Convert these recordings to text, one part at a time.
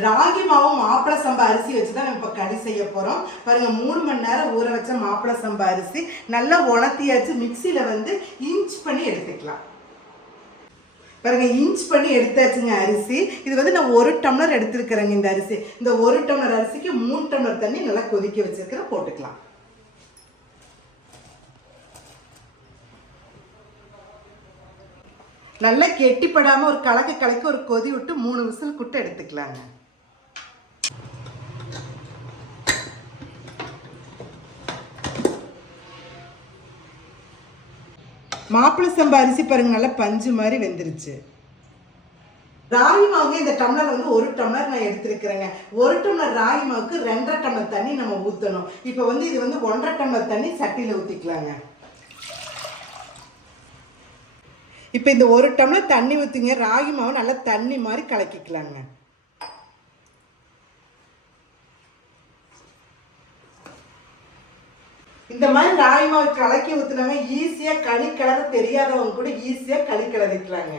ராகி மாவும் மாப்பிள சம்பா அரிசி வச்சு தான் நம்ம இப்போ களி செய்ய போகிறோம். பாருங்கள், 3 மணி நேரம் ஊற வச்ச மாப்பிள சம்பா அரிசி நல்லா உலர்த்தியாச்சு. மிக்சியில் வந்து இன்ச் பண்ணி எடுத்துக்கலாம். பாருங்க, இன்ச் பண்ணி எடுத்தாச்சுங்க அரிசி. இது வந்து நான் 1 டம்ளர் எடுத்துருக்கிறேங்க. இந்த அரிசி, இந்த 1 டம்ளர் அரிசிக்கு 3 டம்ளர் தண்ணி நல்லா கொதிக்க வச்சிருக்கிறேன், போட்டுக்கலாம். நல்லா கெட்டிப்படாமல் ஒரு கலக்க ஒரு கொதி விட்டு 3 விசில் குட்டு எடுத்துக்கலாங்க. மாப்பிள சம்பா அரிசி பாருங்க, நல்லா பஞ்சு மாதிரி வெந்துருச்சு. ராகி மாவுங்க இந்த டம்ளர் வந்து 1 டம்ளர் நான் எடுத்துருக்கிறேங்க. 1 டம்ளர் ராகி மாவுக்கு 2.5 டம்ளர் தண்ணி நம்ம ஊற்றணும். இப்போ வந்து இது வந்து 1.5 டம்ளர் தண்ணி சட்டியில் ஊற்றிக்கலாங்க. இப்போ இந்த 1 டம்ளர் தண்ணி ஊற்றிங்க. ராகி மாவு நல்லா தண்ணி மாதிரி கலக்கிக்கலாங்க. இந்த மாதிரி ராகி மாவு கலக்கி ஊற்றுனாங்க ஈஸியாக களி கிளற தெரியாதவங்க கூட ஈஸியாக களி கிளறிக்கலாங்க.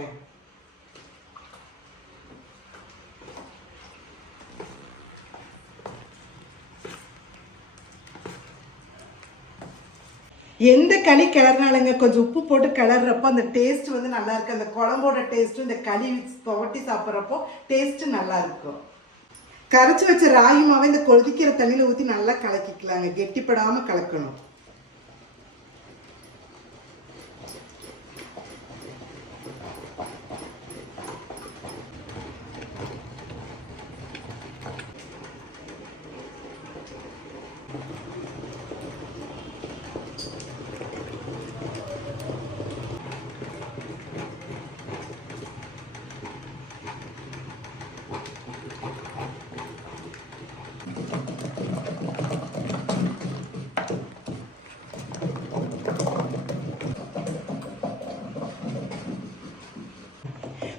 எந்த களி கிளறினாலுங்க கொஞ்சம் உப்பு போட்டு கிளறப்போ அந்த டேஸ்ட் வந்து நல்லா இருக்கு. அந்த குழம்போட டேஸ்ட்டும் இந்த களி புரட்டி சாப்பிட்றப்போ டேஸ்ட் நல்லா இருக்கும். கரைச்சி வச்ச ராகி மாவை இந்த கொதிக்கிற தண்ணியில் ஊற்றி நல்லா கலக்கிக்கலாங்க. கெட்டிப்படாமல் கலக்கணும்.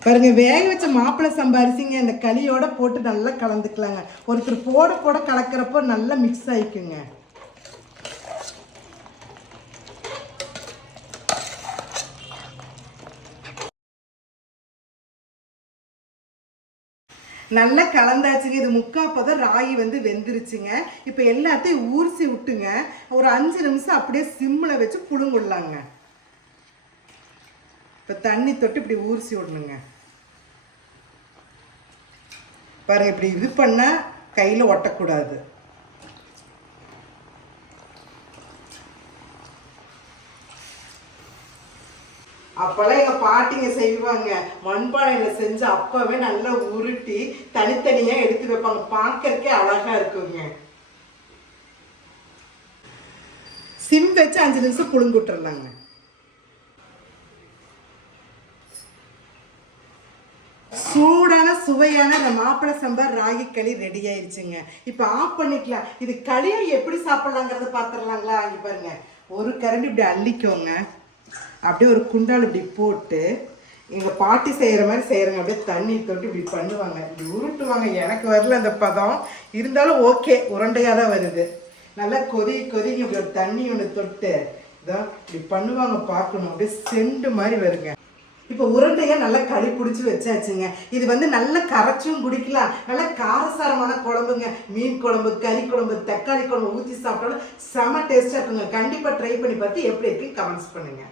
பாருங்க, வேக வச்ச மாப்பிள சம்பா அரிசிங்க இந்த களியோட போட்டு நல்லா கலந்துக்கலாங்க. ஒருத்தர் போட கலக்கிறப்போ நல்லா மிக்ஸ் ஆயிக்குங்க. நல்லா கலந்தாச்சுங்க. இது முக்காப்பதான் ராகி வந்து வெந்துருச்சுங்க. இப்போ எல்லாத்தையும் ஊறிசி விட்டுங்க. ஒரு 5 நிமிஷம் அப்படியே சிம்மில் வச்சு புழுங்கிடலாங்க. இப்போ தண்ணி தொட்டு இப்படி ஊறிசி விடணுங்க. பாருங்க, இப்படி இது பண்ணால் கையில் ஒட்டக்கூடாது. அப்போல்லாம் எங்கள் பாட்டிங்க செய்வாங்க. மண்பானையில் செஞ்சு அப்பவே நல்லா உருட்டி தனித்தனியாக எடுத்து வைப்பாங்க. பார்க்கறக்கே அழகாக இருக்குங்க. சிம் வச்சு 5 நிமிஷம் புழுங்கு விட்டுறலாங்க. சூடான சுவையான இந்த மாப்பிள சம்பா ராகி களி ரெடி ஆயிடுச்சுங்க. இப்போ ஆஃப் பண்ணிக்கலாம். இது களியை எப்படி சாப்பிட்லாங்கிறத பார்த்துடலாங்களா? இங்கே பாருங்க, ஒரு கரண்டி இப்படி அள்ளிக்கோங்க. அப்படியே ஒரு குண்டால் இப்படி போட்டு எங்கள் பாட்டி செய்கிற மாதிரி செய்கிறங்க. அப்படியே தண்ணி தொட்டு இப்படி பண்ணுவாங்க, இப்படி உருட்டுவாங்க. எனக்கு வரல அந்த பதம், இருந்தாலும் ஓகே, உருண்டையாக தான் வருது. நல்லா கொதிங்க இப்படி ஒரு தண்ணி ஒன்று தொட்டு இதான் இப்படி பண்ணுவாங்க. பார்க்கணும், அப்படியே செண்டு மாதிரி வருங்க. இப்போ உருண்டையாக நல்லா களி பிடிச்சி வச்சாச்சுங்க. இது வந்து நல்லா கரைச்சும் குடிக்கலாம். நல்லா காரசாரமான குழம்புங்க. மீன் குழம்பு, கறி குழம்பு, தக்காளி குழம்பு ஊற்றி சாப்பிட்டாலும் செம டேஸ்ட்டாக இருக்குங்க. கண்டிப்பாக ட்ரை பண்ணி பார்த்து எப்படி இருக்குன்னு கமெண்ட்ஸ் பண்ணுங்கள்.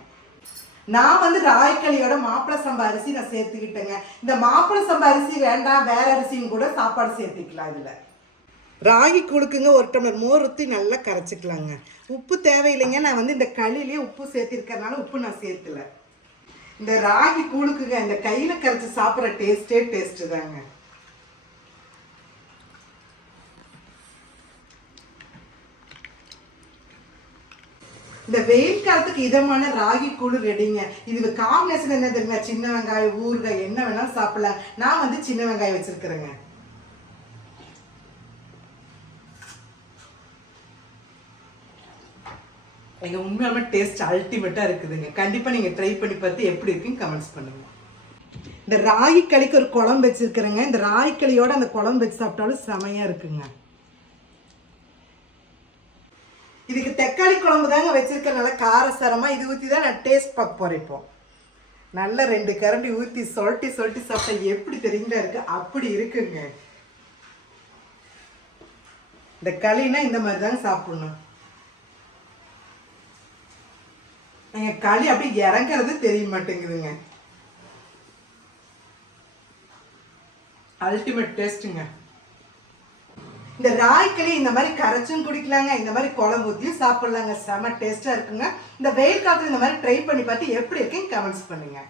நான் வந்து ராய்களியோட மாப்பிள சம்பா அரிசி நான் சேர்த்துக்கிட்டேங்க. இந்த மாப்பிள சம்பா அரிசி வேண்டாம், வேற அரிசியும் கூட சாப்பாடு சேர்த்துக்கலாம். இதில் ராகி கூழுக்குங்க 1 டம்ளர் மோர் ஊற்றி நல்லா கரைச்சிக்கலாங்க. உப்பு தேவையில்லைங்க. நான் வந்து இந்த களிலேயே உப்பு சேர்த்திருக்கிறதுனால உப்பு நான் சேர்த்துல. இந்த ராகி கூழுக்குங்க இந்த கையில் கரைச்சி சாப்பிட்ற டேஸ்ட்டு தாங்க. இந்த வெயில் காலத்துக்கு இதமான ராகி கூழ் ரெடிங்க. இது காம்பினேஷன் என்ன தெரியுமா? சின்ன வெங்காயம், ஊறுகாய் என்ன வேணாலும் சாப்பிடலாம். நான் வந்து சின்ன வெங்காயம் வச்சிருக்கிறேங்க. எங்கள் உண்மையாலுமே டேஸ்ட் அல்டிமேட்டாக இருக்குதுங்க. கண்டிப்பாக நீங்கள் ட்ரை பண்ணி பார்த்து எப்படி இருக்குன்னு கமெண்ட்ஸ் பண்ணுங்கள். இந்த ராகி களிக்கு ஒரு குழம்பு வச்சுருக்கிறேங்க. இந்த ராகி களியோட அந்த குழம்பு வச்சு சாப்பிட்டாலும் செமையாக இருக்குங்க. இதுக்கு தக்காளி குழம்பு தாங்க வச்சுருக்கேன். நல்லா காரசாரமாக இது ஊற்றி தான் நான் டேஸ்ட் பார்க்க போகிறேன். இப்போ நல்லா 2 கரண்டி ஊற்றி சொல்லிட்டு சாப்பிட்டா எப்படி தெரியுங்களா இருக்குது? அப்படி இருக்குங்க. இந்த களினா இந்த மாதிரி தாங்க சாப்பிடணும். எங்க களி அப்படி இறங்குறது தெரிய மாட்டேங்குதுங்க. அல்டிமேட் டேஸ்ட்டுங்க. இந்த ராய்க்களி இந்த மாதிரி கரைச்சும் குடிக்கலாங்க, இந்த மாதிரி குழம்பு ஊற்றியும் சாப்பிட்லாங்க. செம டேஸ்ட்டாக இருக்குங்க. இந்த வெயில் காலத்தில் இந்த மாதிரி ட்ரை பண்ணி பார்த்து எப்படி இருக்குன்னு கமெண்ட்ஸ் பண்ணுங்க.